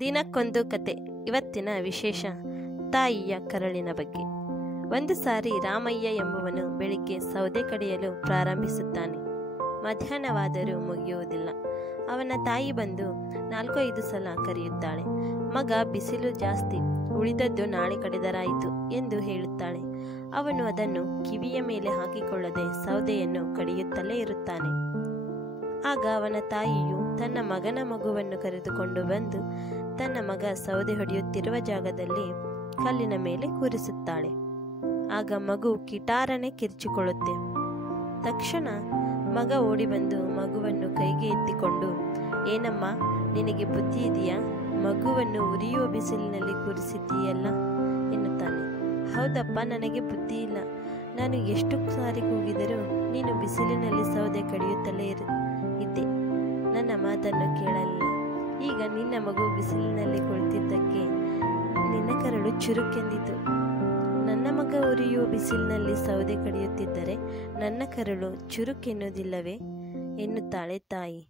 ದಿನಕ್ಕೊಂದು ಕತೆ. ಇವತ್ತಿನ ವಿಶೇಷ ತಾಯಿಯ ಕರಳಿನ ಬಗ್ಗೆ. ಒಂದು ಸಾರಿ ರಾಮಯ್ಯ ಎಂಬುವನು ಬೆಳಿಗ್ಗೆ ಸೌದೆ ಕಡಿಯಲು ಪ್ರಾರಂಭಿಸುತ್ತಾನೆ. ಮಧ್ಯಾಹ್ನವಾದರೂ ಮುಗಿಯುವುದಿಲ್ಲ. ಅವನ ತಾಯಿ ಬಂದು 4-5 ಸಲ ಕರೆಯುತ್ತಾಳೆ. ಮಗ, ಬಿಸಿಲು ಜಾಸ್ತಿ, ಉಳಿದದ್ದು ನಾಳೆ ಕಡಿದರಾಯಿತು ಎಂದು ಹೇಳುತ್ತಾಳೆ. ಅವನು ಅದನ್ನು ಕಿವಿಯ ಮೇಲೆ ಹಾಕಿಕೊಳ್ಳದೆ ಸೌದೆಯನ್ನು ಕಡಿಯುತ್ತಲೇ ಇರುತ್ತಾನೆ. ಆಗ ಅವನ ತಾಯಿಯು ತನ್ನ ಮಗನ ಮಗುವನ್ನು ಕರೆದುಕೊಂಡು ಬಂದು ತನ್ನ ಮಗ ಸೌದೆ ಹೊಡೆಯುತ್ತಿರುವ ಜಾಗದಲ್ಲಿ ಕಲ್ಲಿನ ಮೇಲೆ ಕೂರಿಸುತ್ತಾಳೆ. ಆಗ ಮಗು ಕಿಟಾರನೆ ಕಿರ್ಚಿಕೊಳ್ಳುತ್ತೆ. ತಕ್ಷಣ ಮಗ ಓಡಿ ಬಂದು ಮಗುವನ್ನು ಕೈಗೆ ಎತ್ತಿಕೊಂಡು, ಏನಮ್ಮ, ನಿನಗೆ ಬುದ್ಧಿ ಇದೆಯಾ? ಮಗುವನ್ನು ಉರಿಯುವ ಬಿಸಿಲಿನಲ್ಲಿ ಕೂರಿಸಿದ್ದೀಯಲ್ಲ ಎನ್ನುತ್ತಾನೆ. ಹೌದಪ್ಪ, ನನಗೆ ಬುದ್ಧಿ ಇಲ್ಲ. ನಾನು ಎಷ್ಟು ಸಾರಿ ಕೂಗಿದರೂ ನೀನು ಬಿಸಿಲಿನಲ್ಲಿ ಸೌದೆ ಕಡಿಯುತ್ತಲೇ ಇದ್ದೆ. ನನ್ನ ಮಾತನ್ನು ಕೇಳಲಿಲ್ಲ. ಈಗ ನಿನ್ನ ಮಗು ಬಿಸಿಲಿನಲ್ಲಿ ಕುಳಿತಿದ್ದಕ್ಕೆ ನಿನ್ನ ಕರಳು ಚುರುಕೆಂದಿತು. ನನ್ನ ಮಗ ಉರಿಯುವ ಬಿಸಿಲಿನಲ್ಲಿ ಸೌದೆ ಕಡಿಯುತ್ತಿದ್ದರೆ ನನ್ನ ಕರಳು ಚುರುಕೆನ್ನುವುದಿಲ್ಲವೇ ಎನ್ನುತ್ತಾಳೆ ತಾಯಿ.